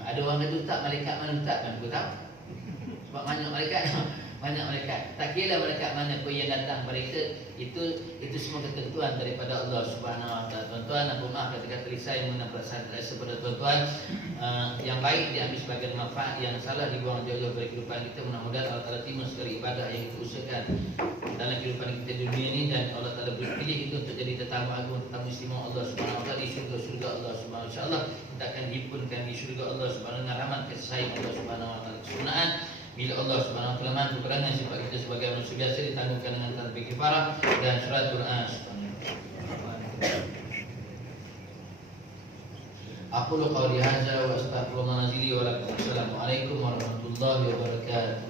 Ada orang kata, "Ustaz, malaikat mana Ustaz?" Kan aku tahu. Sebab banyak malaikat. Banyak malaikat. Tak kira malaikat mana pun yang datang pada kita, itu semua ketentuan daripada Allah Subhanahu Wa Taala. Tuan-tuan, aku maaf kata-kata lisan yang menampak rasa pada tuan-tuan. Yang baik diambil sebagai manfaat, yang salah dibuang jauh-jauh dari kehidupan kita. Mudah-mudahan Allah Taala terima segala ibadah yang kita usahakan dalam kehidupan kita di dunia ini, dan Allah Taala berpilih itu untuk jadi tetamu agung, tetamu istimewa Allah Subhanahu Wa Taala di syurga Allah Subhanahu. InsyaAllah kita akan dihimpunkan di syurga Allah Subhanahu dengan rahmat kasih sayang Allah Subhanahu Wa Taala. Kesempurnaan bila Allah Subhanahu Wa Taala mampu kekurangan sifat kita sebagai manusia biasa ditangguhkan dengan tanpa kifarah dan surat Quran. Aku qawli hadza wa astaghfirullah li wa lakum. Assalamualaikum warahmatullahi wabarakatuh.